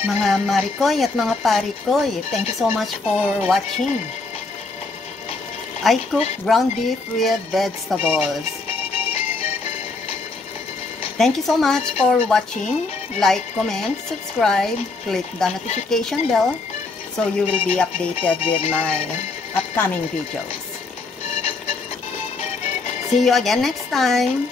Mga marikoy at mga parikoy, thank you so much for watching. I cook ground beef with vegetables. Thank you so much for watching. Like, comment, subscribe, click the notification bell so you will be updated with my upcoming videos. See you again next time.